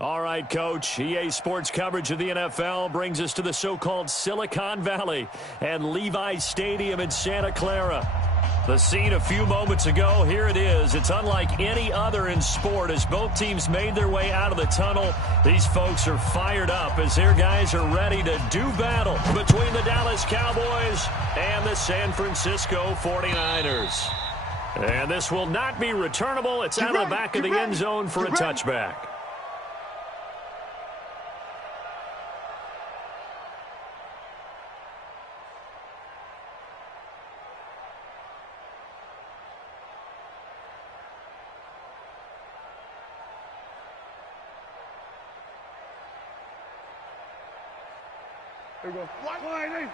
All right, Coach. EA Sports coverage of the NFL brings us to the so-called Silicon Valley and Levi Stadium in Santa Clara. The scene a few moments ago, here it is. It's unlike any other in sport as both teams made their way out of the tunnel. These folks are fired up as their guys are ready to do battle between the Dallas Cowboys and the San Francisco 49ers. And this will not be returnable. It's out of the back of the end zone for a touchback. Here we go. Watch 98.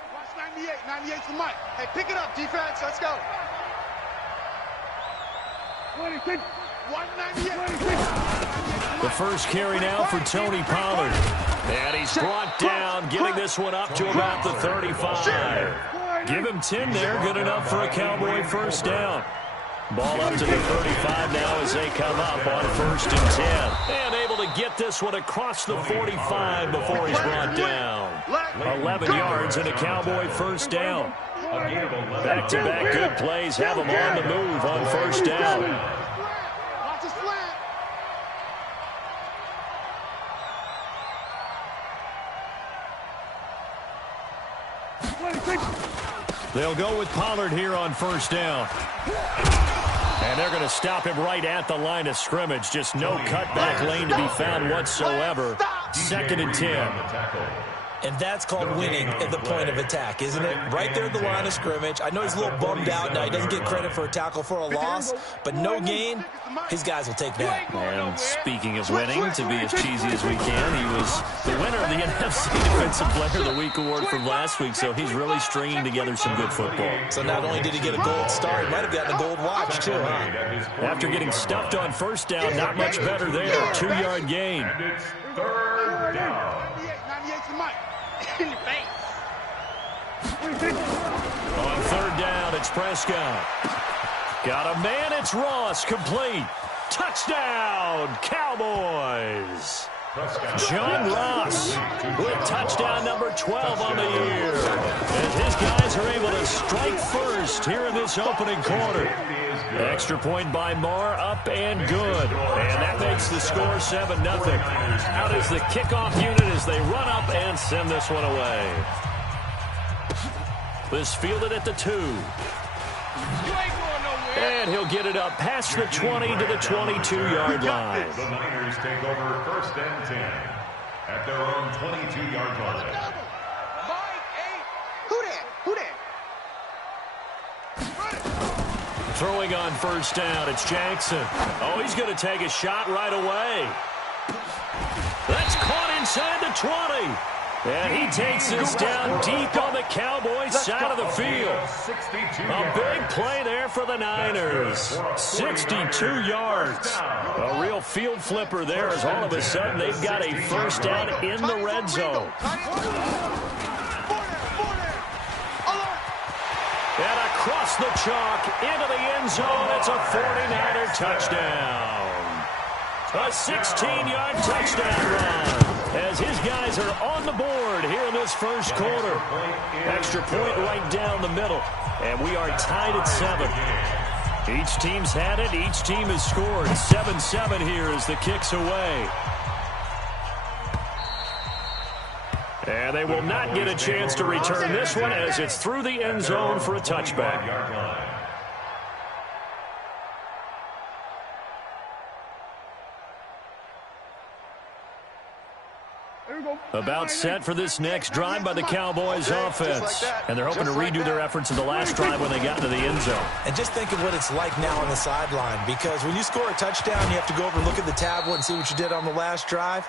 98 for Mike. Hey, pick it up, defense. Let's go. 26. 198. The first carry now for Tony Pollard. And he's brought down, getting this one up to about the 35. Give him 10 there. Good enough for a Cowboy first down. Ball up to the 35 now as they come up on 1st and 10. And able to get this one across the 45 before he's brought down. 11 yards and a Cowboy first down. Back-to-back good plays have him on the move on first down. Watch his flat. They'll go with Pollard here on first down. And they're going to stop him right at the line of scrimmage. Just no cutback lane to be found whatsoever. 2nd and 10. And that's called winning at the point of attack, isn't it? Right there at the line of scrimmage. I know he's a little bummed out now. He doesn't get credit for a tackle for a loss, but no gain, his guys will take that. And speaking of winning, to be as cheesy as we can, he was the winner of the NFC Defensive Player of the Week award from last week, so he's really stringing together some good football. So not only did he get a gold star, he might have gotten a gold watch, too, huh? After getting stuffed on first down, not much better there. 2-yard gain. It's 3rd down. 98 for Mike. In your face. On 3rd down, it's Prescott. Got a man, it's Ross, complete. Touchdown, Cowboys. John Ross with touchdown number 12 on the year. As his guys are able to strike first here in this opening quarter. Extra point by Moore, up and good. And that makes the score 7-0. Out is the kickoff unit as they run up and send this one away. This fielded at the 2. And he'll get it up past the 20 to the 22-yard line. The Niners take over 1st and 10 at their own 22-yard line. Who that? Throwing on first down, it's Jackson. Oh, he's going to take a shot right away. That's caught inside the 20. And he takes this down deep on the Cowboys side of the field. A big play there for the Niners. 62 yards. A real field flipper there as all of a sudden they've got a first down in the red zone. And across the chalk into the end zone, it's a 49er touchdown. A 16-yard touchdown run as his guys are on the board here in this first quarter. Extra point right down the middle, and we are tied at 7. Each team's had it. Each team has scored. 7-7 here as the kick's away. And they will not get a chance to return this one as it's through the end zone for a touchback. About set for this next drive by the Cowboys offense. And they're hoping to redo their efforts in the last drive when they got into the end zone. And just think of what it's like now on the sideline, because when you score a touchdown, you have to go over and look at the tablet and see what you did on the last drive.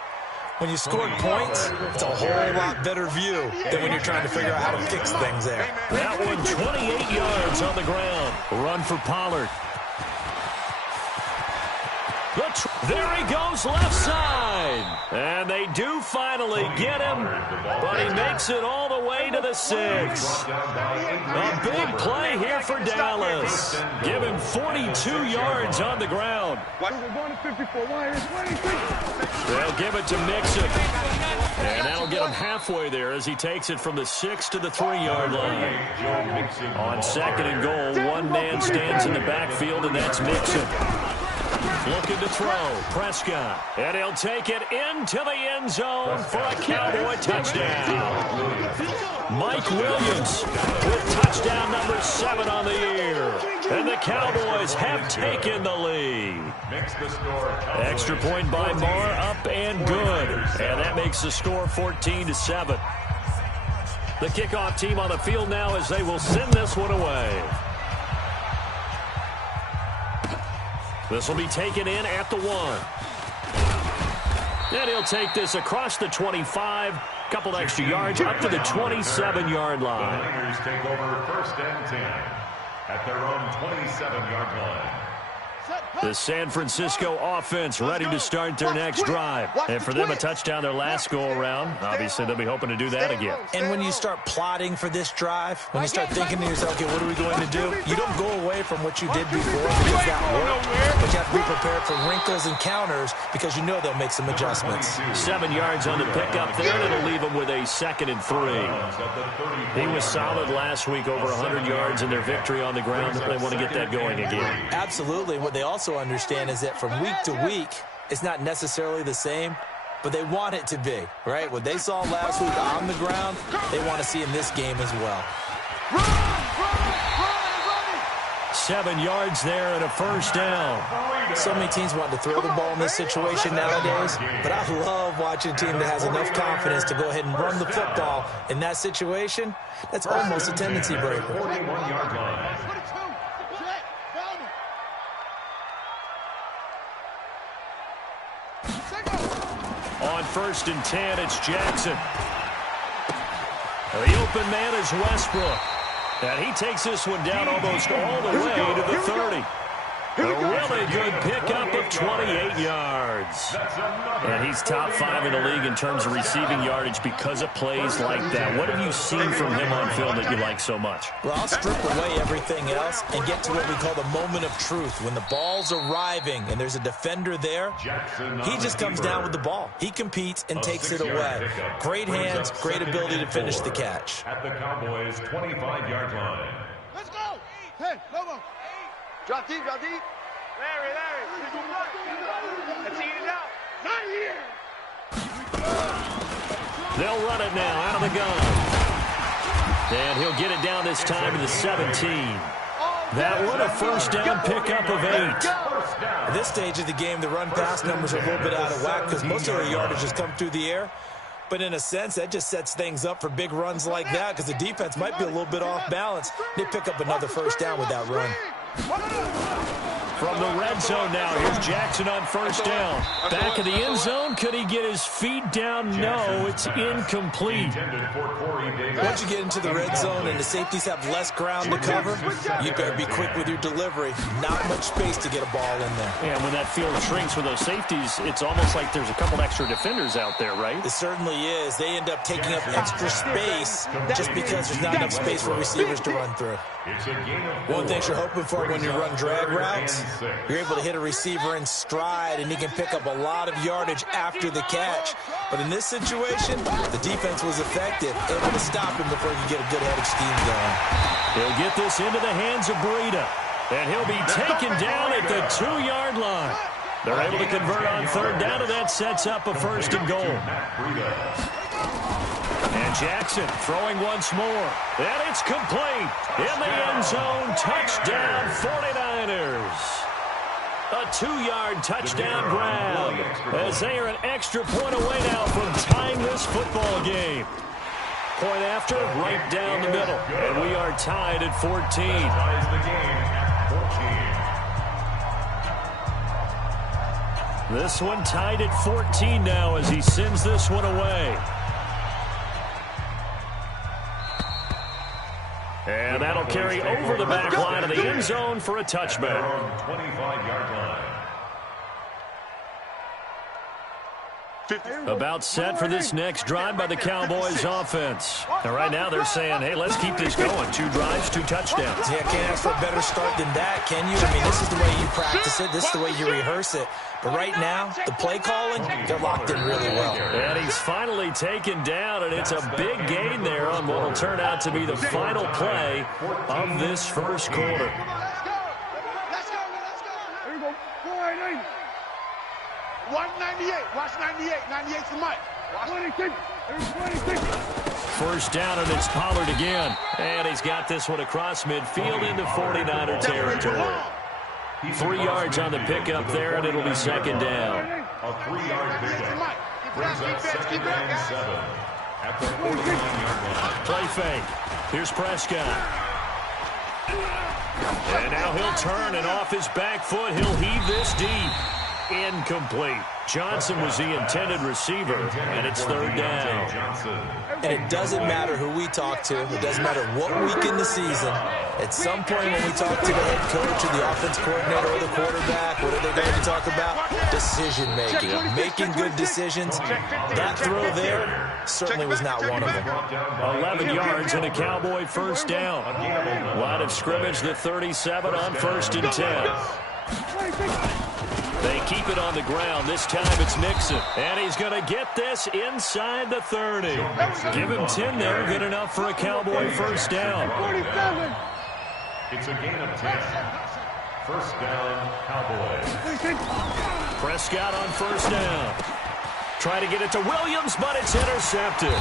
When you scored points, it's a whole lot better view than when you're trying to figure out how to fix things there. That one 28 yards on the ground. Run for Pollard. There he goes left side. And they do finally get him, but he makes it all the way to the 6. A big play here for Dallas. Give him 42 yards on the ground. They'll give it to Mixon. And that'll get him halfway there as he takes it from the 6 to the 3-yard line. On 2nd and goal, one man stands in the backfield, and that's Mixon. Looking to throw, Prescott. And he'll take it into the end zone for a Cowboy touchdown. Mike Williams with touchdown number 7 on the year. And the Cowboys have taken the lead. Extra point by Marr, up and good. And that makes the score 14-7. The kickoff team on the field now as they will send this one away. This will be taken in at the 1. And he'll take this across the 25. Couple extra yards up to the 27-yard line. The Niners take over 1st and 10 at their own 27-yard line. The San Francisco offense ready to start their next drive. And for them, a touchdown their last go-around. Obviously, they'll be hoping to do that again. And when you start plotting for this drive, when you start thinking to yourself, okay, what are we going to do? You don't go away from what you did before because that worked. But you have to be prepared for wrinkles and counters because you know they'll make some adjustments. 7 yards on the pickup there, and it'll leave them with a 2nd and 3. He was solid last week, over 100 yards in their victory on the ground. They want to get that going again. Absolutely. What they also understand is that from week to week, it's not necessarily the same, but they want it to be, right? What they saw last week on the ground, they want to see in this game as well. 7 yards there and a 1st down. So many teams want to throw the ball in this situation nowadays, but I love watching a team that has enough confidence to go ahead and run the football in that situation. That's almost a tendency breaker. 41-yard line. On 1st and 10, it's Jackson. The open man is Westbrook. And he takes this one down almost all the way to the 30. A really good pickup of 28 yards. And he's top 5 in the league in terms of receiving yardage because of plays like that. What have you seen from him on film that you like so much? Well, I'll strip away everything else and get to what we call the moment of truth. When the ball's arriving and there's a defender there, he just comes down with the ball. He competes and takes it away. Great hands, great ability to finish the catch. At the Cowboys' 25-yard line. Let's go. Hey, Lobo. Drop deep, drop deep. Larry. Let's eat it out. Not here. They'll run it now out of the gun. And he'll get it down this time to the 17. That one a 1st down pickup of 8. At this stage of the game, the run-pass numbers are a little bit out of whack because most of their yardage has come through the air. But in a sense, that just sets things up for big runs like that because the defense might be a little bit off balance. They pick up another 1st down with that run. From the red zone now, here's Jackson on 1st down. Back of the end zone, could he get his feet down? No, it's incomplete. Once you get into the red zone and the safeties have less ground to cover, you better be quick with your delivery. Not much space to get a ball in there. And when that field shrinks with those safeties, it's almost like there's a couple extra defenders out there, right? It certainly is. They end up taking up extra space just because there's not enough space for receivers to run through. One thing you're hoping for when you run drag routes, you're able to hit a receiver in stride and he can pick up a lot of yardage after the catch. But in this situation, the defense was effective, able to stop him before you get a good headed scheme going. He'll get this into the hands of Breida, and he'll be taken down at the 2-yard line. They're able to convert on 3rd down, and that sets up a 1st and goal. And Jackson throwing once more. And it's complete. In the end zone, touchdown 49ers. A 2-yard touchdown grab as they are an extra point away now from tying this football game. Point after, right down the middle. And we are tied at 14. Ties the game at 14. This one tied at 14 now as he sends this one away. And that'll carry over the back line of the end zone for a touchback. 25-yard line. About set for this next drive by the Cowboys offense. And right now they're saying, hey, let's keep this going. 2 drives, 2 touchdowns. Yeah, can't ask for a better start than that, can you? I mean, this is the way you practice it. This is the way you rehearse it. But right now, the play calling, they're locked in really well. And he's finally taken down, and it's a big gain there on what will turn out to be the final play of this first quarter. Let's go. Here we go. 488. Watch 98. Watch 98. 98's the mic. Watch 26. There's 26. First down, and it's Pollard again. And he's got this one across midfield into 49er territory. 3 yards on the pickup there, and it'll be second down. A 3-yard pickup brings up second and 7 at the 49-yard line. Play fake. Here's Prescott. And now he'll turn, and off his back foot, he'll heave this deep. Incomplete. Johnson was the intended receiver, and it's third down. And it doesn't matter who we talk to. It doesn't matter what week in the season. At some point when we talk to the head coach or the offense coordinator or the quarterback, what are they going to talk about? Decision-making. Making good decisions. That throw there certainly was not one of them. 11 yards and a Cowboy first down. Line of scrimmage, the 37 on 1st and 10. They keep it on the ground. This time it's Mixon. And he's going to get this inside the 30. Give him 10 there. Good enough for a Cowboy first down. It's a gain of 10. First down, Cowboys. Prescott on first down. Try to get it to Williams, but it's intercepted.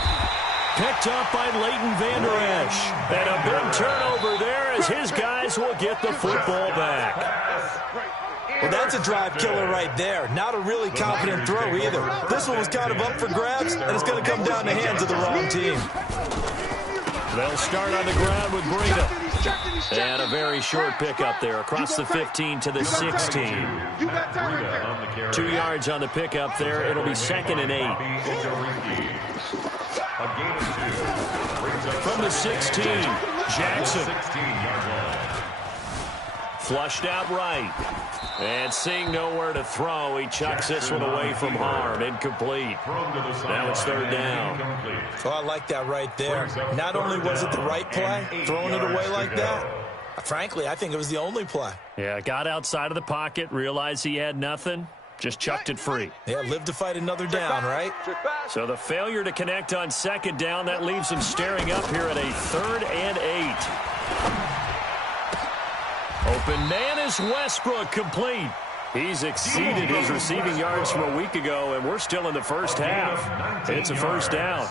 Picked up by Leighton Vander Esch. And a big turnover there as his guys will get the football back. Well, that's a drive killer right there. Not a really confident throw either. This one was kind of up for grabs, and it's going to come down the hands of the wrong team. They'll start on the ground with Breida. And a very short pickup there across the 15 to the 16. 2 yards on the pickup there. It'll be second and 8. From the 16, Jackson. Flushed out right. And seeing nowhere to throw, he chucks this one away from harm. Incomplete. Now it's third down. Oh, I like that right there. Not only was it the right play, throwing it away like that, frankly, I think it was the only play. Yeah, got outside of the pocket, realized he had nothing, just chucked it free. Yeah, live to fight another down, right? So the failure to connect on second down, that leaves him staring up here at a 3rd and 8. Open man is Westbrook, complete. He's exceeded his receiving yards from a week ago, and we're still in the first half. It's a first down.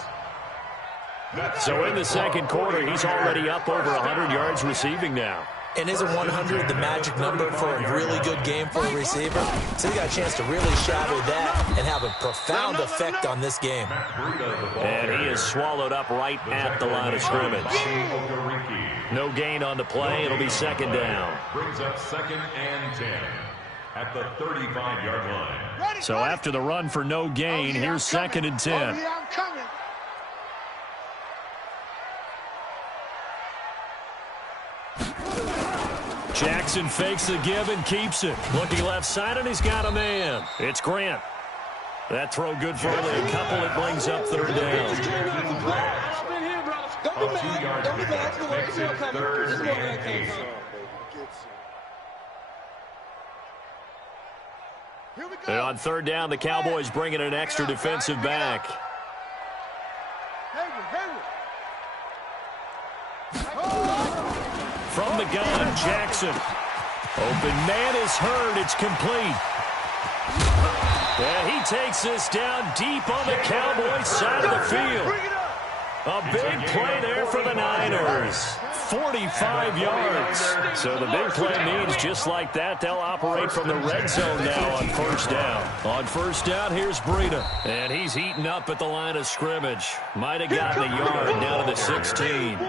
So in the second quarter, he's already up over 100 yards receiving now. And isn't 100 the magic number for a really good game for a receiver? So he got a chance to really shadow that and have a profound effect on this game. And he is swallowed up right at the line of scrimmage. No gain on the play. It'll be second down. Brings up second and 10 at the 35-yard line. So after the run for no gain, here's second and 10. Jackson fakes the give and keeps it. Looking left side, and he's got a man. It's Grant. That throw good for only a couple. It brings up third down. Don't be mad. Don't be mad. It's third and 8. And on third down, the Cowboys bring in an extra defensive back. From the gun, Jackson. Open man is heard. It's complete. And he takes this down deep on the Cowboys side of the field. A big play there for the Niners. 45 yards. So the big play means just like that, they'll operate from the red zone now on first down. On first down, here's Breida. And he's heating up at the line of scrimmage. Might have gotten a yard down to the 16.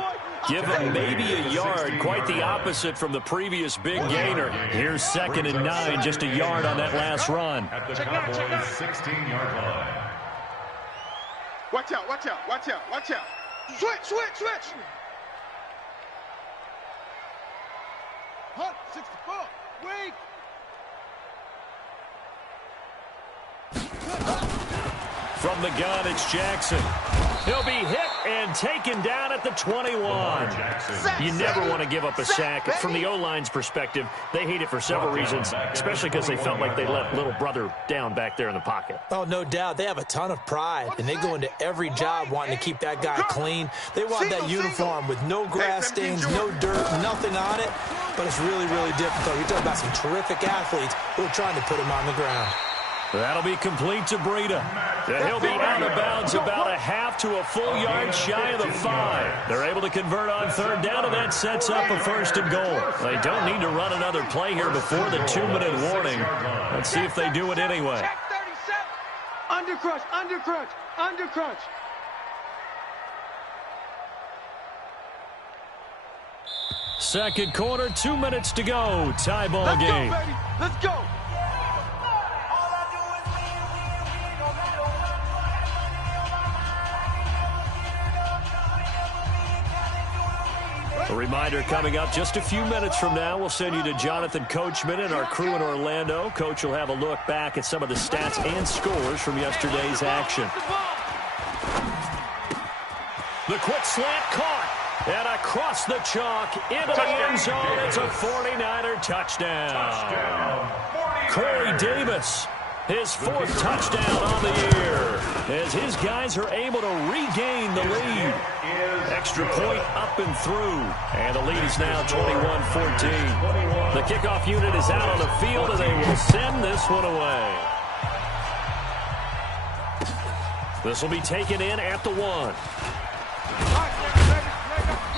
Give him maybe a yard, quite the opposite from the previous big gainer. Here's second and 9, just a yard on that last run. At the Cowboys' 16-yard line. Watch out, watch out, watch out, watch out. Switch. Hunt, 64, wait. From the gun, it's Jackson. He'll be hit and taken down at the 21. You never want to give up a sack. From the O-line's perspective, they hate it for several reasons, especially because they felt like they let little brother down back there in the pocket. Oh, no doubt. They have a ton of pride, and they go into every job wanting to keep that guy clean. They want that uniform with no grass stains, no dirt, nothing on it. But it's really, really difficult. You're talking about some terrific athletes who are trying to put him on the ground. That'll be complete to Breida. And he'll be out of bounds about a half to a full yard shy of the 5. They're able to convert on third down, and that sets up a first and goal. They don't need to run another play here before the 2-minute warning. Let's see if they do it anyway. Check 37. Undercrunch, undercrunch, undercrunch. Second quarter, 2 minutes to go. Tie ball game. Let's go, baby. Let's go. A reminder coming up just a few minutes from now. We'll send you to Jonathan Coachman and our crew in Orlando. Coach will have a look back at some of the stats and scores from yesterday's action. The quick slant caught. And across the chalk into the end zone. It's a 49er touchdown. Corey Davis, his 4th touchdown on the year, as his guys are able to regain the lead. Extra point up and through, and the lead is now 21-14. The kickoff unit is out on the field, and they will send this one away. This will be taken in at the 1.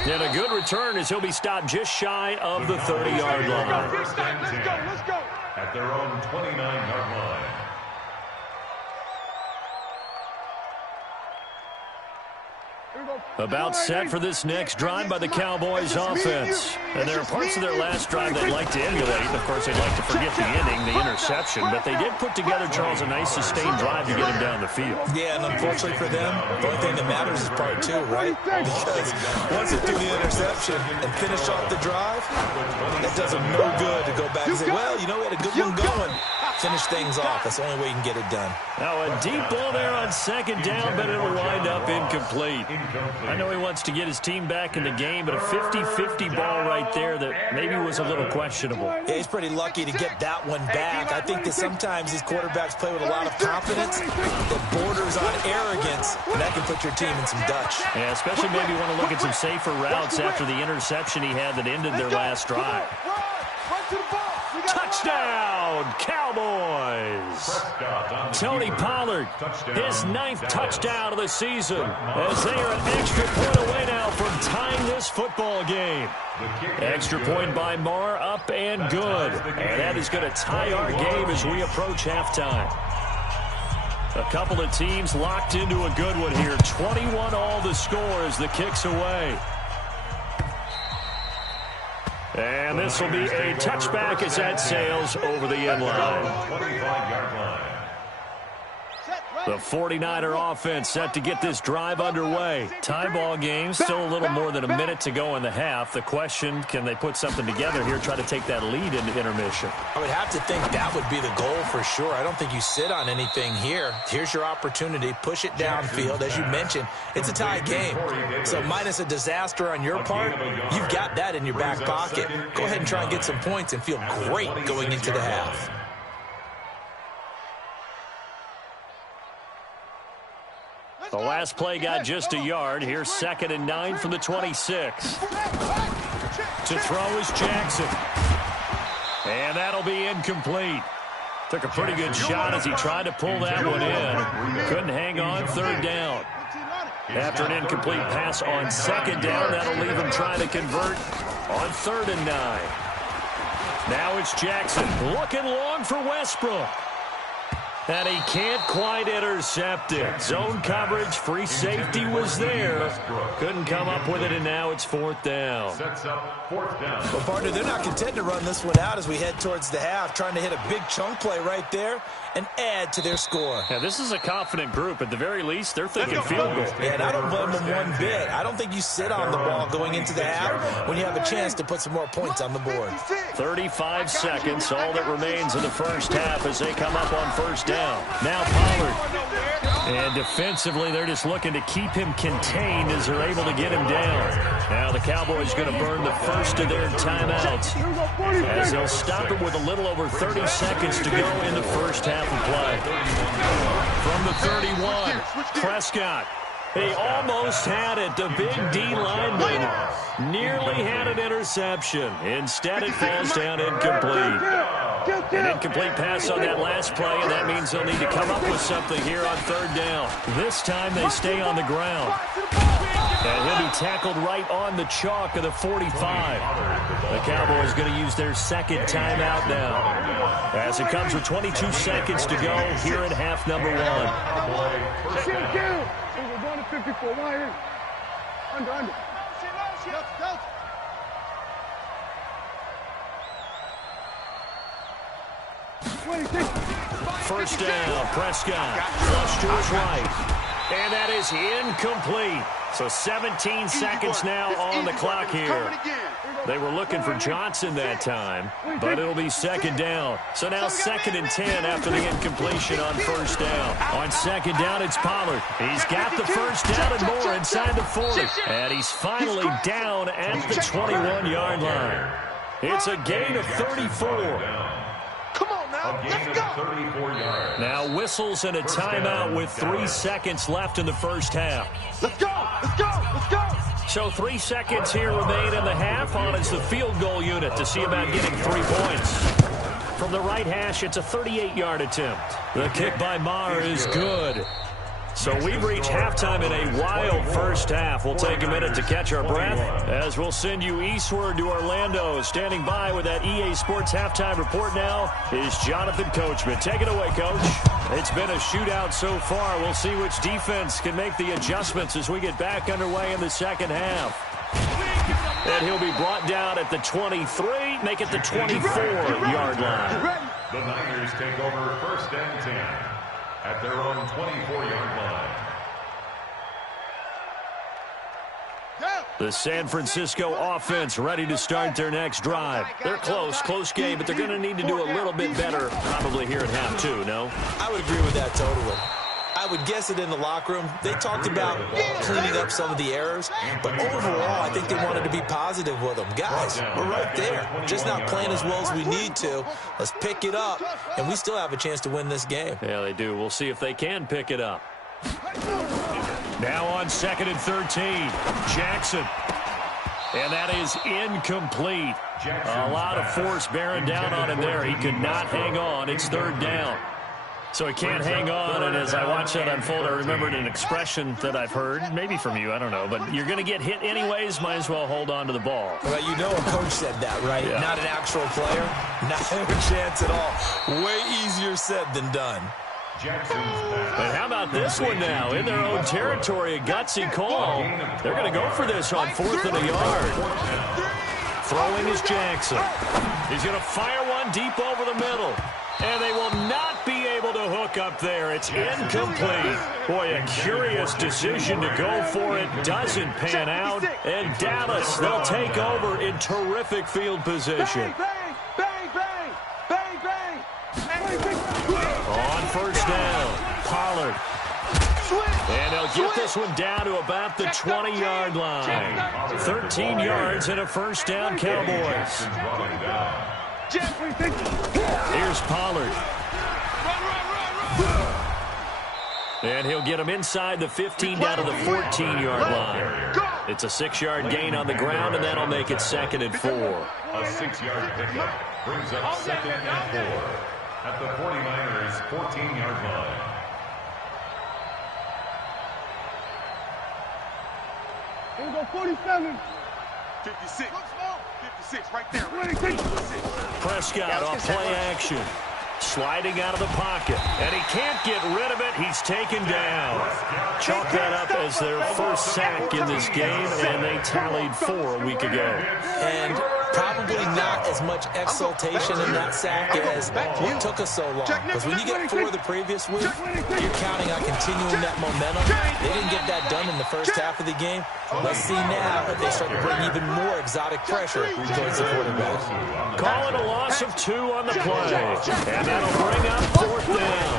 And a good return as he'll be stopped just shy of the 30-yard line. Let's go. At their own 29-yard line. About set for this next drive by the Cowboys offense. And there are parts of their last drive they'd like to emulate. Of course, they'd like to forget the ending, the interception. But they did put together, Charles, a nice sustained drive to get him down the field. Yeah, and unfortunately for them, the only thing that matters is part 2, right? Because once they do the interception and finish off the drive, that does them no good to go back and say, well, you know, we had a good one going. Finish things off. That's the only way you can get it done. Now a deep ball there on second down, but it'll wind up incomplete. I know he wants to get his team back in the game, but a 50-50 ball right there that maybe was a little questionable. Yeah, he's pretty lucky to get that one back. I think that sometimes these quarterbacks play with a lot of confidence that borders on arrogance, and that can put your team in some Dutch. Yeah, especially maybe want to look at some safer routes after the interception he had that ended their last drive. Touchdown, Cowboys! Tony Pollard, his 9th touchdown of the season, as they are an extra point away now from tying this football game. Extra point by Marr, up and good. And that is going to tie our game as we approach halftime. A couple of teams locked into a good one here. 21 all the score as the kick's away. And this will be a touchback as that sails over the end line. 25-yard line. The 49er offense set to get this drive underway. Tie ball game, still a little more than a minute to go in the half. The question, can they put something together here, try to take that lead into intermission? I would have to think that would be the goal for sure. I don't think you sit on anything here. Here's your opportunity. Push it downfield. As you mentioned, it's a tie game. So minus a disaster on your part, you've got that in your back pocket. Go ahead and try and get some points and feel great going into the half. The last play got just a yard. Here's 2nd and 9 from the 26. To throw is Jackson. And that'll be incomplete. Took a pretty good shot as he tried to pull that one in. Couldn't hang on, 3rd down. After an incomplete pass on 2nd down, that'll leave him trying to convert on 3rd and 9. Now it's Jackson looking long for Westbrook. And he can't quite intercept it. Zone coverage, free safety was there. Couldn't come up with it, and now it's 4th down. Sets up 4th down. Well, partner, they're not content to run this one out as we head towards the half, trying to hit a big chunk play right there and add to their score. Yeah, this is a confident group. At the very least, they're thinking field goal. Yeah, and I don't blame them one bit. I don't think you sit on the ball going into the half when you have a chance to put some more points on the board. 35 seconds, all that remains in the first half as they come up on 1st down. Now Pollard. And defensively, they're just looking to keep him contained as they're able to get him down. Now the Cowboys going to burn the first of their timeouts as they'll stop it with a little over 30 seconds to go in the first half of play. From the 31, Prescott. He almost had it. The big D lineman nearly had an interception. Instead, it falls down incomplete. An incomplete pass on that last play, and that means they'll need to come up with something here on third down. This time they stay on the ground. And he'll be tackled right on the chalk of the 45. The Cowboys going to use their second timeout now, as it comes with 22 seconds to go here in half number 1. 54, wire. Under. First down, Prescott. Flush to his right. And that is incomplete. So 17 seconds now on the clock here. They were looking for Johnson that time, but it'll be second down. So now second and 10 after the incompletion on first down. On second down, it's Pollard. He's got the first down and more inside the 40. And he's finally down at the 21-yard line. It's a gain of 34. Let's go. Now whistles and a timeout with 3 seconds left in the first half. Let's go. So 3 seconds here remain in the half. On is the field goal unit to see about getting 3 points. From the right hash, it's a 38-yard attempt. The kick by Maher is good. So we've reached halftime in a wild first half. We'll take a minute to catch our breath as we'll send you eastward to Orlando. Standing by with that EA Sports halftime report now is Jonathan Coachman. Take it away, Coach. It's been a shootout so far. We'll see which defense can make the adjustments as we get back underway in the second half. And he'll be brought down at the 23, make it the 24-yard line. The Niners take over first and 10. At their own 24-yard line. The San Francisco offense ready to start their next drive. They're close game, but they're going to need to do a little bit better probably here in half 2, no? I would agree with that totally. I would guess it in the locker room. They talked about cleaning up some of the errors, but overall, I think they wanted to be positive with them. Guys, we're right there. Just not playing as well as we need to. Let's pick it up, and we still have a chance to win this game. Yeah, they do. We'll see if they can pick it up. Now on second and 13, Jackson. And that is incomplete. A lot of force bearing down on him there. He could not hang on. It's third down. So he can't hang on, and as I watch that unfold, I remembered an expression that I've heard, maybe from you, I don't know, but you're going to get hit anyways, might as well hold on to the ball. Well, you know a coach said that, right? Yeah. Not an actual player? Not a chance at all. Way easier said than done. And how about this one now? In their own territory, a gutsy call. They're going to go for this on 4th and a yard. Throwing is Jackson. He's going to fire one deep over the middle. And they will not be able to hook up there. It's incomplete. Boy, a curious decision to go for it. Doesn't pan out. And Dallas, they'll take over in terrific field position. On first down, Pollard. And they'll get this one down to about the 20-yard line. 13 yards and a first down, Cowboys. Here's Pollard. And he'll get him inside the 15 down to the 14-yard line. It's a 6-yard gain on the ground, and that'll make it second and 4. A 6-yard pickup brings up second and 4 at the 49ers' 14-yard line. Here we go, 47. 56. 56 right there. 26. Prescott off play action. Sliding out of the pocket. And he can't get rid of it. He's taken down. Chalk that up as their first sack in this game, and they tallied 4 a week ago. And probably not as much exultation in that sack as what took us so long. Because when you get 4 the previous week, you're counting on continuing that momentum. They didn't get that done in the first half of the game. Let's see now if they start to bring even more exotic pressure towards the quarterback. Calling a loss of 2 on the play. And that'll bring up 4th down.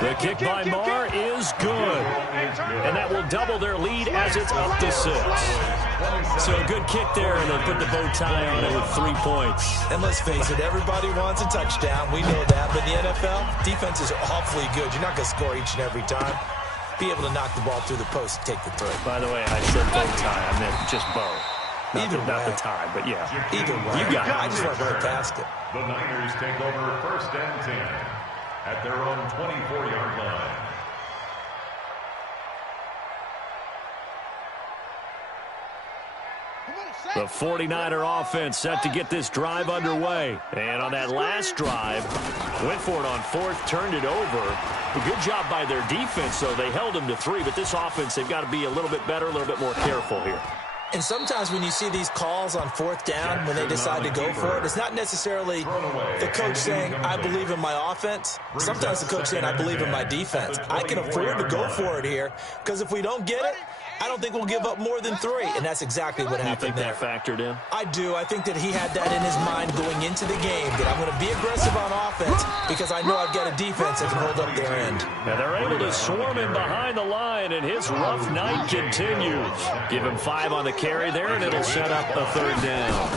The kick by Maher goes good. And that will double their lead as it's up to 6. So a good kick there, and they put the bow tie on it with 3 points. And let's face it, everybody wants a touchdown. We know that. But in the NFL, defense is awfully good. You're not going to score each and every time. Be able to knock the ball through the post and take the throw. By the way, I said bow tie. I meant just bow. Not the tie, but yeah. Either way. You got it. I just went right past it. The Niners take over 1st and 10 at their own 24-yard line. The 49er offense set to get this drive underway. And on that last drive, went for it on 4th, turned it over. A good job by their defense, though. They held them to 3, but this offense, they've got to be a little bit better, a little bit more careful here. And sometimes when you see these calls on 4th down, when they decide to go for it, it's not necessarily the coach saying, I believe in my offense. Sometimes the coach saying, I believe in my defense. I can afford to go for it here, because if we don't get it, I don't think we'll give up more than 3, and that's exactly what happened there. You think that factored in? I do. I think that he had that in his mind going into the game, that I'm going to be aggressive on offense because I know I've got a defense that can hold up their end. And they're able to swarm him behind the line, and his rough night continues. Give him 5 on the carry there, and it'll set up a 3rd down.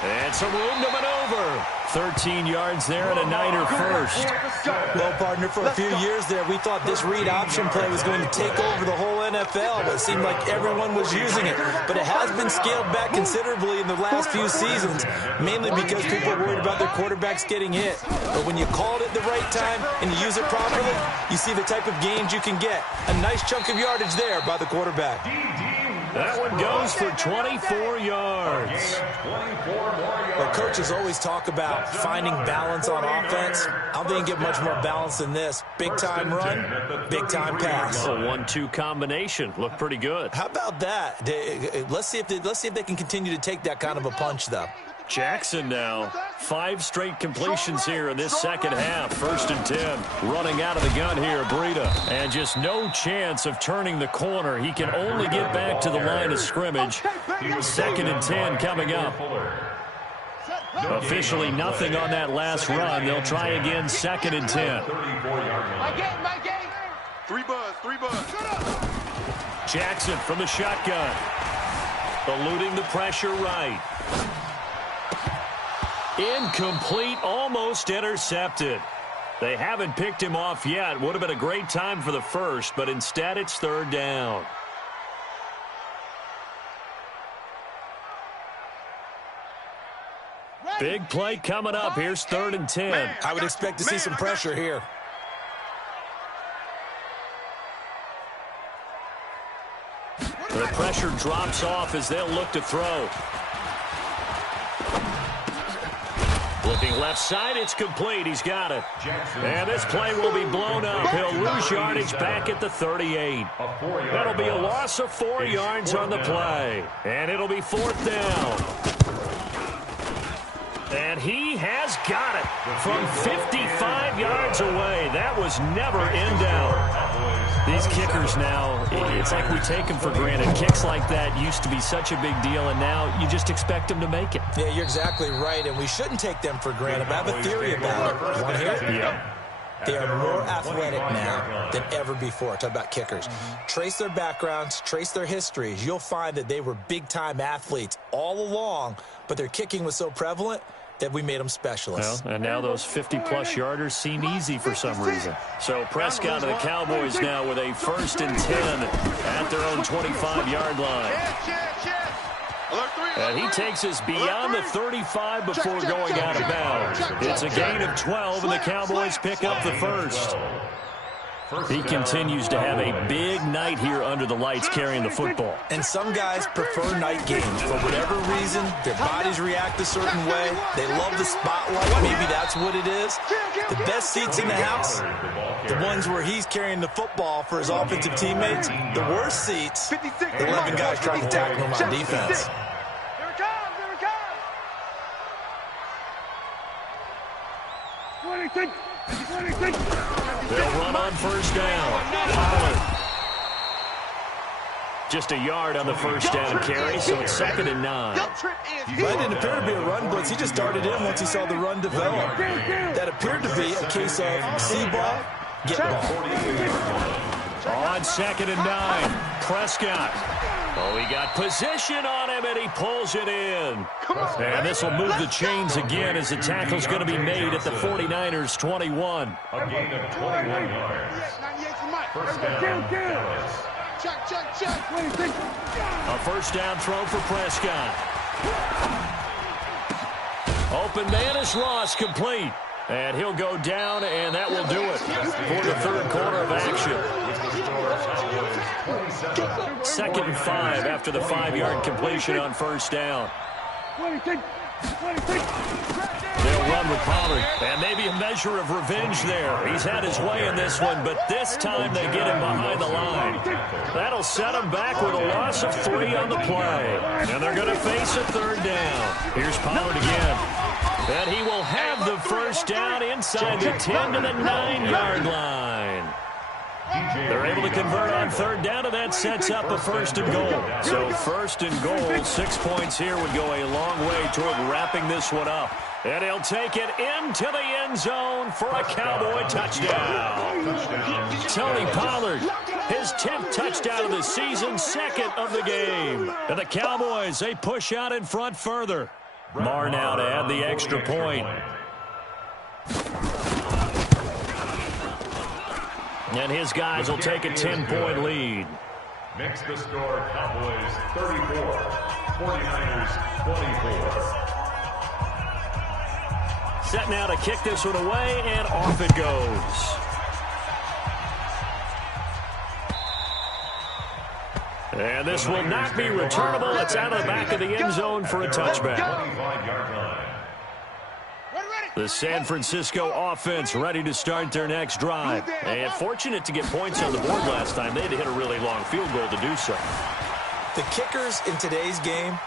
And some room to maneuver. 13 yards there and a Niner first. Well, partner, for a few years there, we thought this read option play was going to take over the whole NFL, but it seemed like everyone was using it. But it has been scaled back considerably in the last few seasons, mainly because people are worried about their quarterbacks getting hit. But when you call it at the right time and you use it properly, you see the type of gains you can get. A nice chunk of yardage there by the quarterback. That one goes for 24 yards. Well, coaches always talk about finding balance on offense. I don't think you get much more balance than this. Big-time run, big-time pass. A 1-2 combination. Looked pretty good. How about that? Let's see if they can continue to take that kind of a punch, though. Jackson now. 5 straight completions here in this second half. 1st and 10. Running out of the gun here, Breida. And just no chance of turning the corner. He can only get back to the line of scrimmage. 2nd and 10 coming up. Officially nothing on that last run. They'll try again 2nd and 10. My game. 3 buzz. Jackson from the shotgun. Eluding the pressure right. Incomplete, almost intercepted. They haven't picked him off yet. Would have been a great time for the first, but instead it's 3rd down. Big play coming up. Here's 3rd and 10. I would expect to see some pressure here. The pressure drops off as they'll look to throw. Looking left side, it's complete. He's got it. And this play will be blown up. He'll lose yardage back at the 38. That'll be a loss of 4 yards on the play. And it'll be 4th down. And he has got it from 55 yards away. That was never in doubt. These kickers now, it's like we take them for granted. Kicks like that used to be such a big deal, and now you just expect them to make it. Yeah, you're exactly right, and we shouldn't take them for granted. But I have a theory about it. Want to hear it? Yeah. They are more athletic now than ever before. Talk about kickers. Trace their backgrounds, trace their histories. You'll find that they were big-time athletes all along, but their kicking was so prevalent that we made them specialists. Well, and now those 50-plus yarders seem easy for some reason. So Prescott and the Cowboys now with a 1st and 10 at their own 25-yard line. And he takes us beyond the 35 before going out of bounds. It's a gain of 12, and the Cowboys pick up the first. He continues to have a big night here under the lights carrying the football. And some guys prefer night games. For whatever reason, their bodies react a certain way. They love the spotlight. Maybe that's what it is. The best seats in the house, the ones where he's carrying the football for his offensive teammates. The worst seats, the 11 guys trying to tackle him on defense. Here it comes. 26. They'll run on 1st down. Pollard. Just a yard on the first down carry, so it's 2nd and 9. That didn't appear to be a run blitz. He just darted in once he saw the run develop. That appeared to be a case of see ball, get ball. On 2nd and 9, Prescott. Oh, he got position on him, and he pulls it in. And this will move the chains again as the tackle's going to be made at the 49ers' 21. A gain of 21 yards. First down, Dallas. A first down throw for Prescott. Open man is Ross, complete. And he'll go down, and that will do it for the third quarter of action. 2nd and 5 after the 5-yard completion on first down. They'll run with Pollard, and maybe a measure of revenge there. He's had his way in this one, but this time they get him behind the line. That'll set him back with a loss of 3 on the play. And they're going to face a third down. Here's Pollard again. And he will have the first down inside the 10 to the 9-yard line. They're able to convert on third down, and that sets up a 1st and goal. So 1st and goal, 6 points here would go a long way toward wrapping this one up. And he'll take it into the end zone for a Cowboy touchdown. Tony Pollard, his 10th touchdown of the season, 2nd of the game. And the Cowboys, they push out in front further. Marr now to add the extra point. And his guys will take a 10-point lead. Makes the score Cowboys 34, 49ers 24. Set now to kick this one away, and off it goes. And this will not be returnable. It's out of the back of the end zone for a touchback. 25-yard line. The San Francisco offense ready to start their next drive. And fortunate to get points on the board last time. They had to hit a really long field goal to do so. The kickers in today's game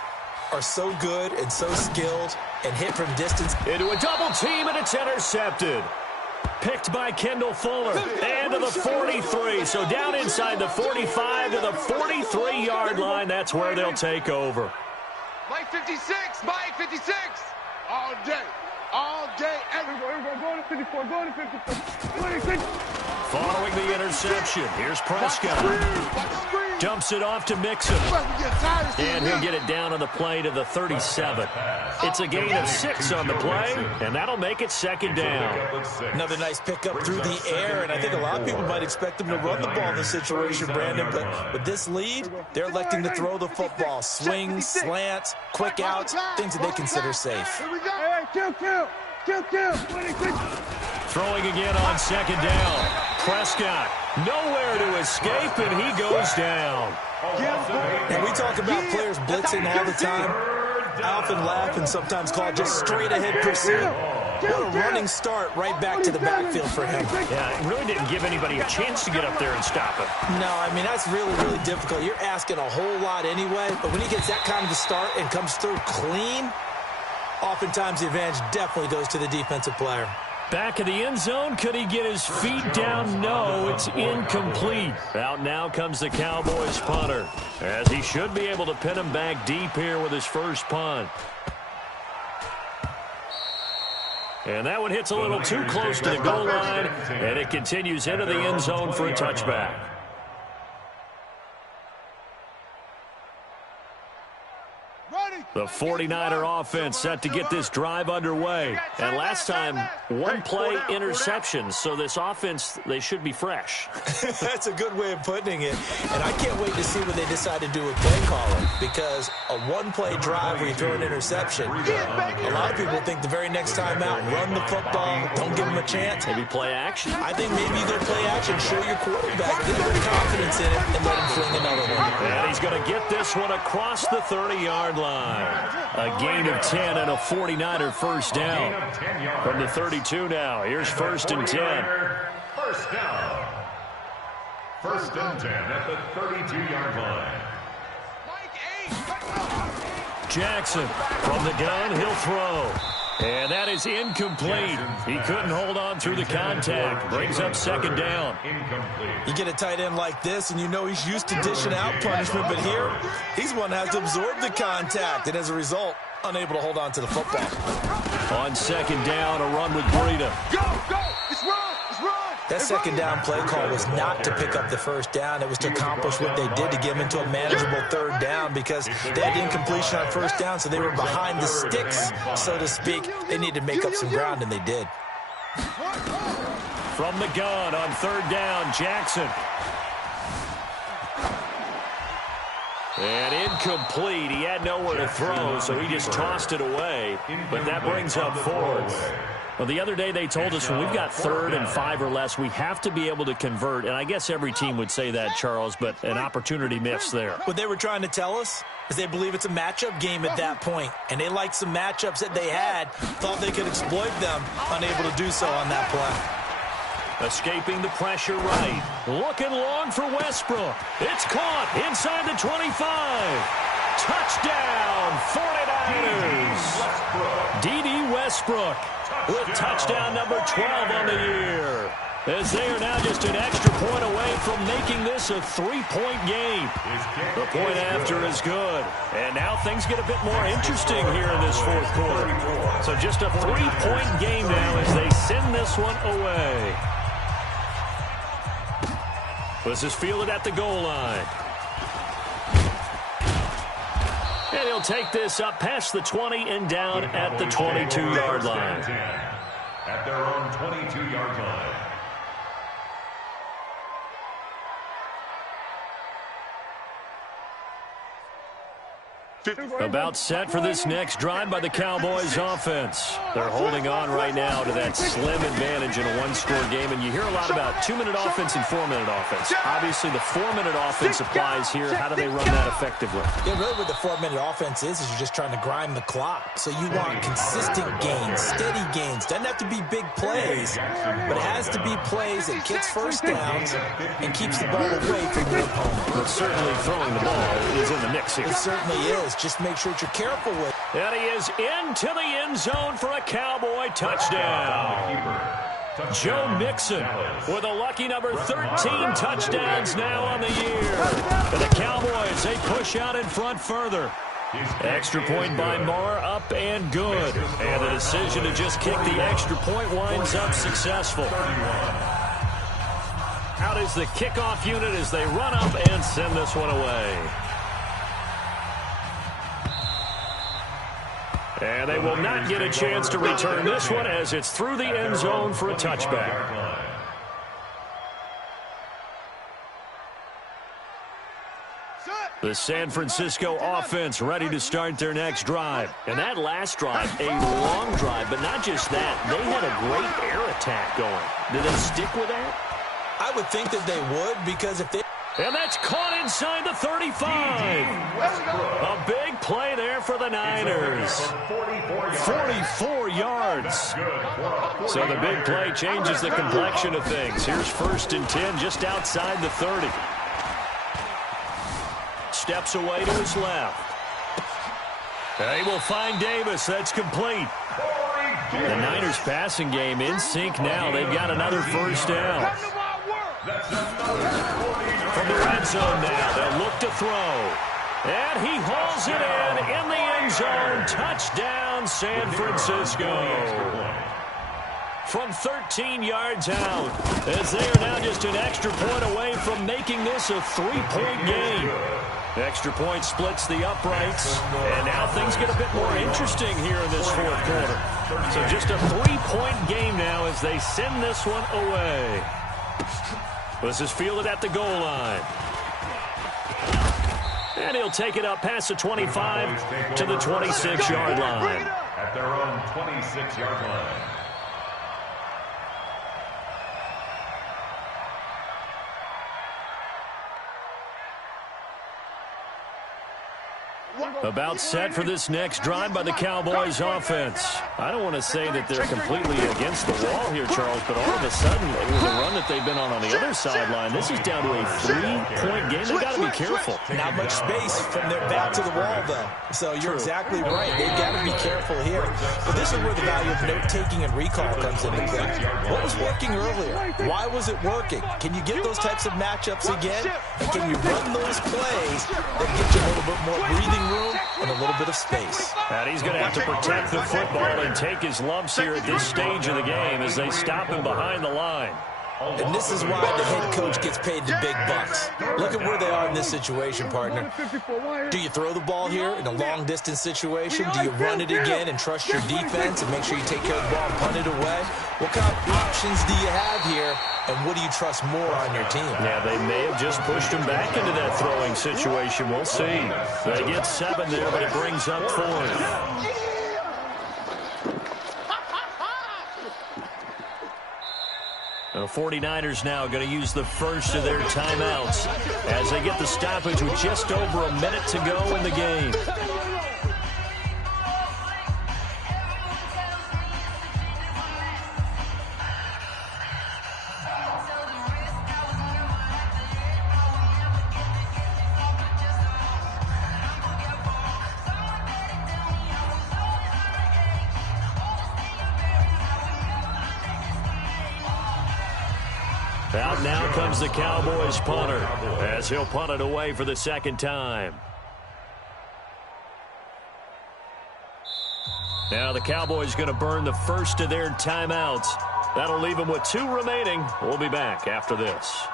are so good and so skilled and hit from distance. Into a double team, and it's intercepted. Picked by Kendall Fuller. And to the 43. So down inside the 45 to the 43-yard line. That's where they'll take over. Mike 56, Mike 56. All day. All day, everywhere. Go to 54, go to 54. Following the interception, here's Prescott. Dumps it off to Mixon. And he'll get it down on the play to the 37. It's a gain of 6 on the play, and that'll make it 2nd down. Another nice pickup through the air, and I think a lot of people might expect them to run the ball in this situation, Brandon. But with this lead, they're electing to throw the football. Swings, slants, quick outs, things that they consider safe. Throwing again on 2nd down. Prescott, nowhere to escape, and he goes down. And we talk about players blitzing all the time. I often laugh and sometimes call it just straight-ahead pursuit. What a running start right back to the backfield for him. Yeah, it really didn't give anybody a chance to get up there and stop him. No, I mean, that's really, really difficult. You're asking a whole lot anyway, but when he gets that kind of a start and comes through clean, oftentimes the advantage definitely goes to the defensive player. Back of the end zone, could he get his feet down? No, it's incomplete. Out now comes the Cowboys punter, as he should be able to pin him back deep here with his first punt. And that one hits a little too close to the goal line, and it continues into the end zone for a touchback. The 49er offense set to get this drive underway. And last time, one play interception. So this offense, they should be fresh. That's a good way of putting it. And I can't wait to see what they decide to do with play calling. Because a one-play drive where you throw an interception, a lot of people think the very next time out, run the football, don't give them a chance. Maybe play action. I think maybe you go play action, show your quarterback, get a little confidence in it, and let him fling another one. And he's going to get this one across the 30-yard line. A gain of 10 and a 49er first down. From the 32 now, here's 1st and 10. First down. 1st and 10 at the 32-yard line. Jackson from the gun, he'll throw. And that is incomplete. He couldn't hold on through the contact. Brings up second down. You get a tight end like this, and you know he's used to dishing out punishment, but here, he's one that has to absorb the contact, and as a result, unable to hold on to the football. On second down, a run with Breida. Go, go! It's run! It's run! That second down play call was not to pick up the first down. It was to accomplish what they did to get him into a manageable third down because they had incompletion on first down, so they were behind the sticks, so to speak. They needed to make up some ground, and they did. From the gun on third down, Jackson. And incomplete. He had nowhere to throw, so he just tossed it away. But that brings up fourth. Well, the other day they told us when we've got 3rd and 5 or less, we have to be able to convert. And I guess every team would say that, Charles, but an opportunity missed there. What they were trying to tell us is they believe it's a matchup game at that point. And they liked some matchups that they had, thought they could exploit them, unable to do so on that play. Escaping the pressure right. Looking long for Westbrook. It's caught inside the 25. Touchdown, 49ers. D.D. Westbrook with touchdown number 12 on the year. As they are now just an extra point away from making this a 3-point game. The point after is good. And now things get a bit more interesting here in this fourth quarter. So just a 3-point game now as they send this one away. This is fielded at the goal line. And he'll take this up past the 20 and down at the 22-yard line. At their own 22-yard line. About set for this next drive by the Cowboys offense. They're holding on right now to that slim advantage in a one-score game, and you hear a lot about 2-minute offense and 4-minute offense. Obviously, the 4-minute offense applies here. How do they run that effectively? Yeah, really what the 4-minute offense is you're just trying to grind the clock. So you want consistent gains, steady gains. Doesn't have to be big plays, but it has to be plays that gets first downs and keeps the ball away from your opponent. But certainly throwing the ball is in the mix here. It certainly is. Just make sure that you're careful with it. And he is into the end zone for a Cowboy touchdown. Joe Mixon with a lucky number 13 touchdowns now on the year. And the Cowboys, they push out in front further. Extra point by Marr, up and good. And the decision to just kick the extra point winds up successful. Out is the kickoff unit as they run up and send this one away. And they will not get a chance to return this one as it's through the end zone for a touchback. The San Francisco offense ready to start their next drive. And that last drive, a long drive, but not just that. They had a great air attack going. Did they stick with that? I would think that they would because if they... And that's caught inside the 35. A big play there for the Niners. 44 yards. So the big play changes the complexion of things. Here's 1st and 10 just outside the 30. Steps away to his left. They will find Davis. That's complete. The Niners passing game in sync now. They've got another first down. From the red zone now, they'll look to throw. And he hauls it in the end zone. Touchdown, San Francisco. From 13 yards out, as they are now just an extra point away from making this a 3-point game. Extra point splits the uprights, and now things get a bit more interesting here in this fourth quarter. So just a 3-point game now as they send this one away. This is fielded at the goal line. And he'll take it up past the 25 to the 26-yard line. At their own 26-yard line. About set for this next drive by the Cowboys offense. I don't want to say that they're completely against the wall here, Charles, but all of a sudden, with the run that they've been on the other sideline, this is down to a 3-point game. They've got to be careful. Not much space from their back to the wall, though. So you're exactly right. They've got to be careful here. But this is where the value of note-taking and recall comes into play. What was working earlier? Why was it working? Can you get those types of matchups again? And can you run those plays that get you a little bit more breathing room and a little bit of space? And he's going to have to protect the football and take his lumps here at this stage of the game as they stop him behind the line. And this is why the head coach gets paid the big bucks. Look at where they are in this situation, partner. Do you throw the ball here in a long-distance situation? Do you run it again and trust your defense and make sure you take care of the ball and punt it away? What kind of options do you have here, and what do you trust more on your team? Yeah, they may have just pushed him back into that throwing situation. We'll see. They get 7 there, but it brings up 4. The 49ers now going to use the first of their timeouts as they get the stoppage with just over a minute to go in the game. Out now comes the Cowboys punter as he'll punt it away for the second time. Now the Cowboys going to burn the first of their timeouts. That'll leave them with 2 remaining. We'll be back after this.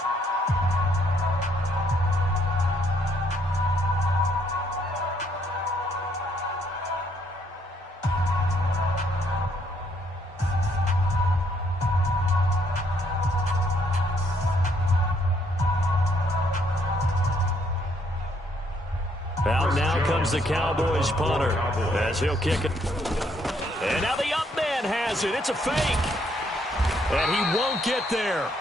Out now comes the Cowboys punter as he'll kick it. And now the up man has it. It's a fake. And he won't get there.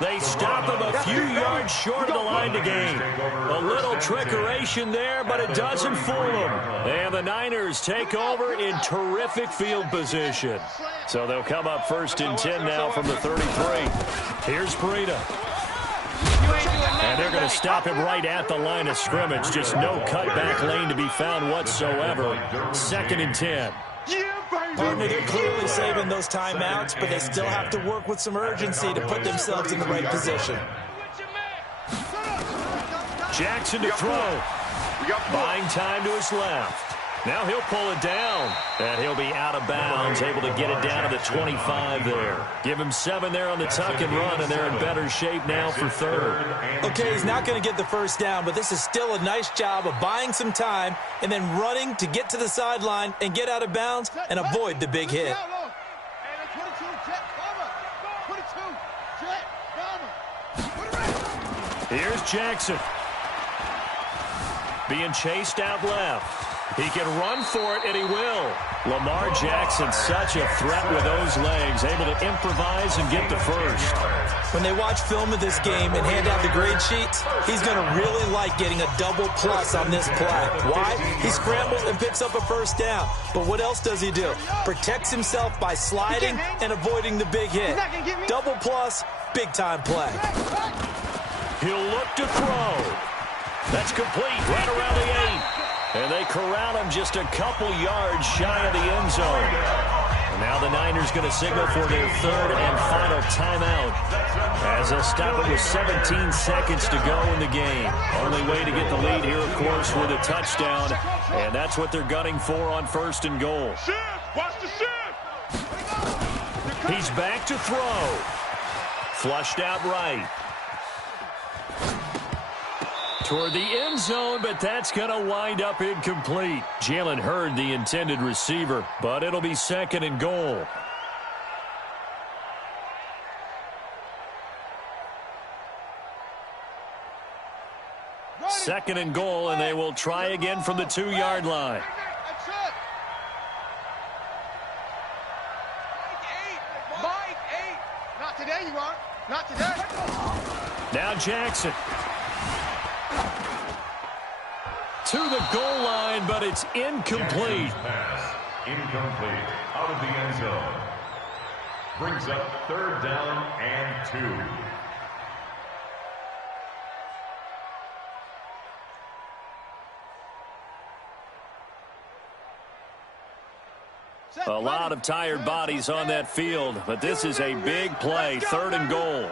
They stop him a few yards short of the line to gain. A little trickeration there, but it doesn't fool them. And the Niners take over in terrific field position. So they'll come up 1st and 10 now from the 33. Here's Breida. And they're going to stop him right at the line of scrimmage. Just no cutback lane to be found whatsoever. 2nd and 10. Partner, they're clearly saving those timeouts, but they still have to work with some urgency to put themselves in the right position. Jackson to throw. Buying time to his left. Now he'll pull it down, and he'll be out of bounds, able to get it down to the 25 there. Give him 7 there on the tuck and run, and they're in better shape now for 3rd. Okay, he's not going to get the first down, but this is still a nice job of buying some time and then running to get to the sideline and get out of bounds and avoid the big hit. Here's Jackson. Being chased out left. He can run for it, and he will. Lamar Jackson, such a threat with those legs, able to improvise and get the first. When they watch film of this game and hand out the grade sheets, he's going to really like getting a double plus on this play. Why? He scrambles and picks up a first down. But what else does he do? Protects himself by sliding and avoiding the big hit. Double plus, big-time play. He'll look to throw. That's complete right around the 8. And they corral him just a couple yards shy of the end zone. And now the Niners going to signal for their 3rd and final timeout as they'll stop it with 17 seconds to go in the game. Only way to get the lead here, of course, with a touchdown. And that's what they're gunning for on 1st and goal. Watch the shift. He's back to throw. Flushed out right. Toward the end zone, but that's going to wind up incomplete. Jalen Hurd, the intended receiver, but it'll be 2nd and goal. Second and goal, and they will try again from the 2-yard line. Not today, you are. Not today. Now Jackson. to the goal line, but it's incomplete. Pass. Incomplete. Out of the end zone. Brings up 3rd down and 2. A lot of tired bodies on that field, but this is a big play, 3rd and goal.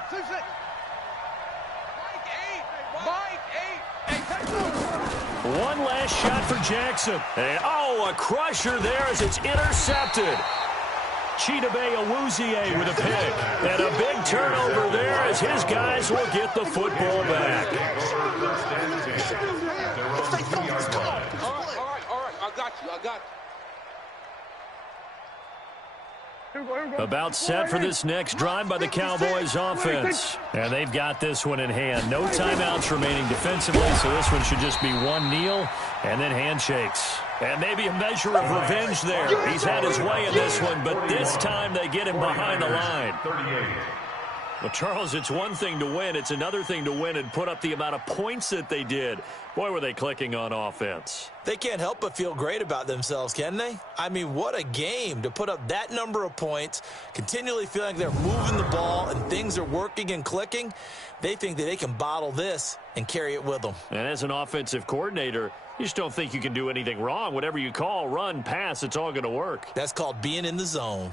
One last shot for Jackson. And, oh, a crusher there as it's intercepted. Chidobe Awuzie with a pick. And a big turnover there as his guys will get the football back. All right. I got you. About set for this next drive by the Cowboys offense. And they've got this one in hand. No timeouts remaining defensively, so this one should just be one kneel and then handshakes. And maybe a measure of revenge there. He's had his way in this one, but this time they get him behind the line. 38. Well, Charles, it's one thing to win. It's another thing to win and put up the amount of points that they did. Boy, were they clicking on offense. They can't help but feel great about themselves, can they? I mean, what a game to put up that number of points, continually feeling like they're moving the ball and things are working and clicking. They think that they can bottle this and carry it with them. And as an offensive coordinator, you just don't think you can do anything wrong. Whatever you call, run, pass, it's all going to work. That's called being in the zone.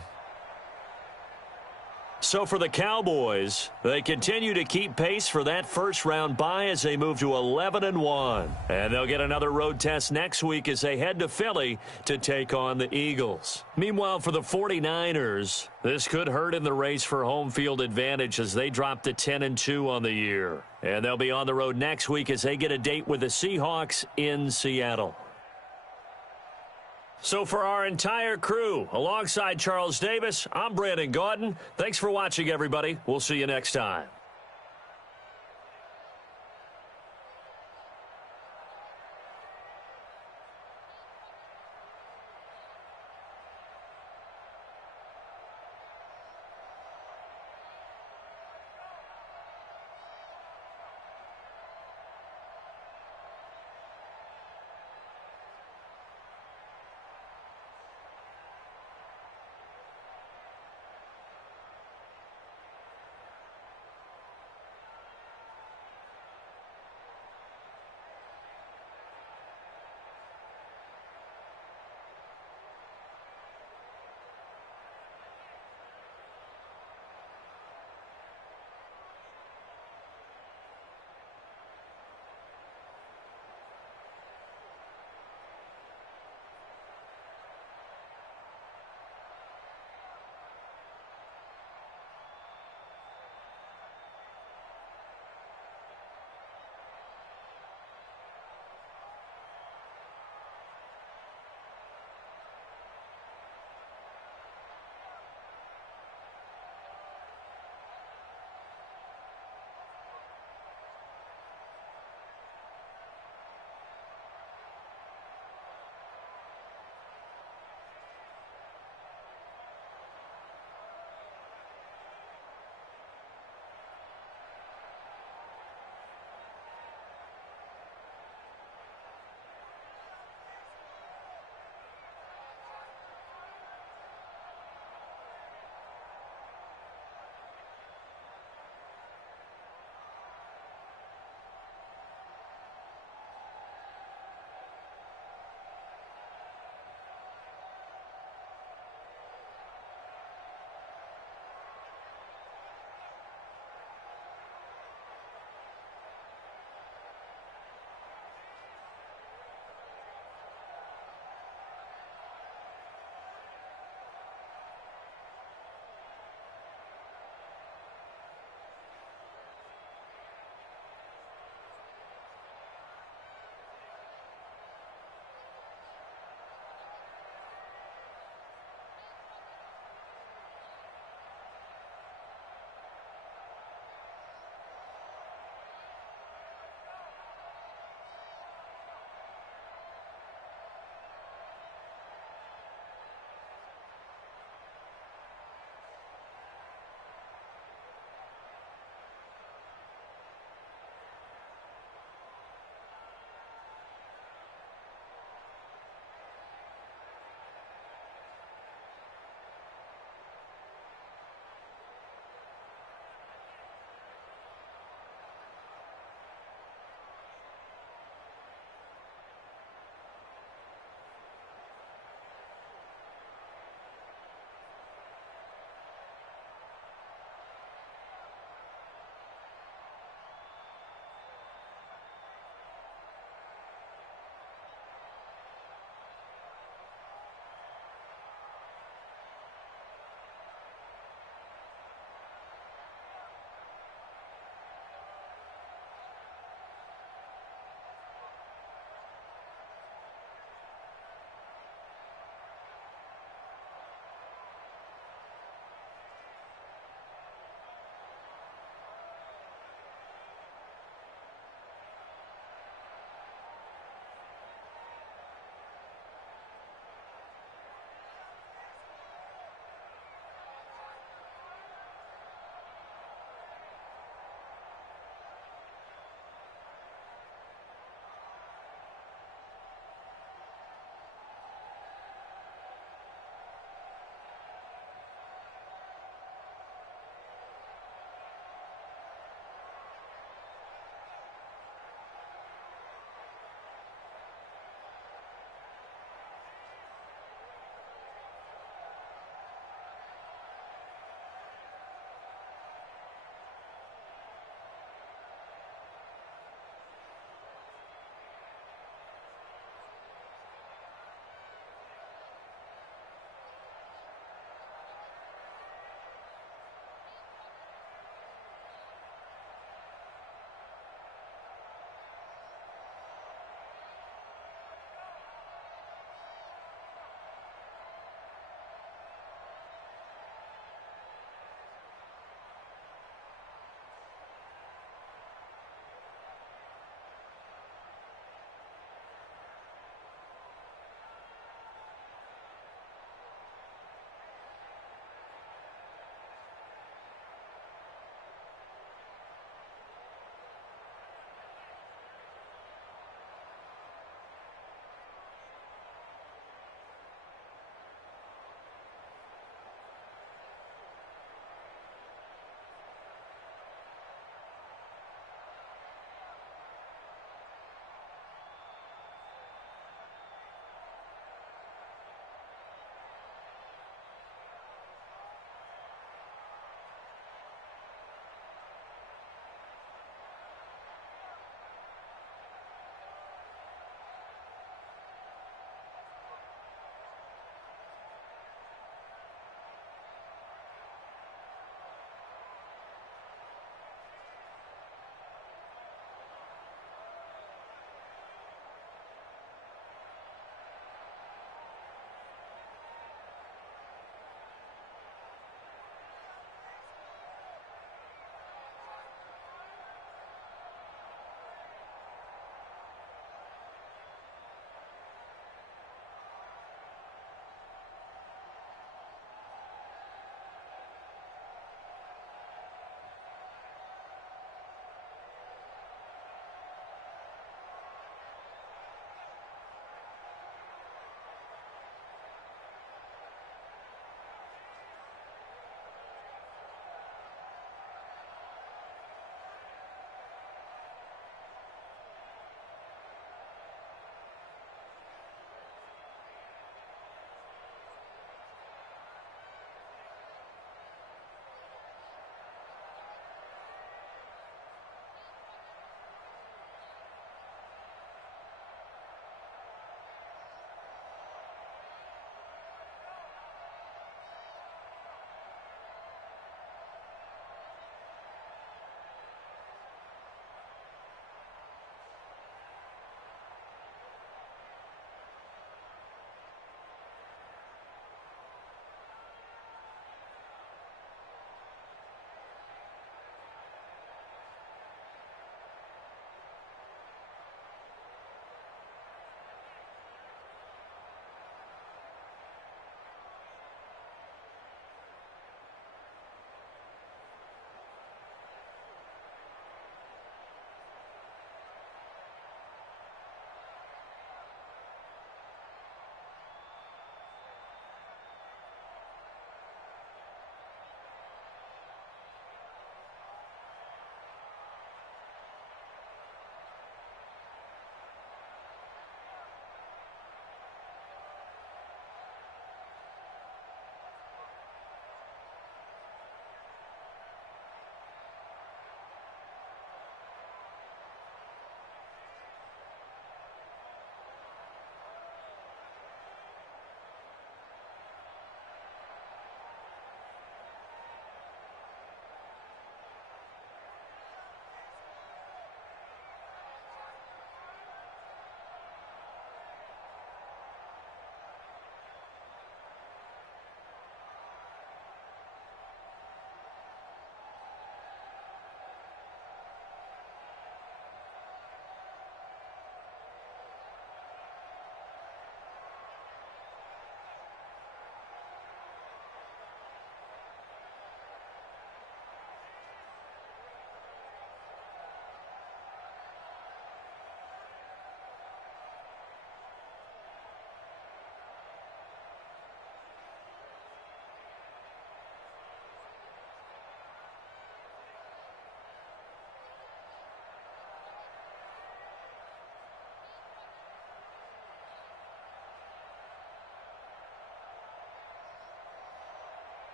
So for the Cowboys, they continue to keep pace for that first-round bye as they move to 11-1. And they'll get another road test next week as they head to Philly to take on the Eagles. Meanwhile, for the 49ers, this could hurt in the race for home field advantage as they drop to 10-2 on the year. And they'll be on the road next week as they get a date with the Seahawks in Seattle. So for our entire crew, alongside Charles Davis, I'm Brandon Gaudin. Thanks for watching, everybody. We'll see you next time.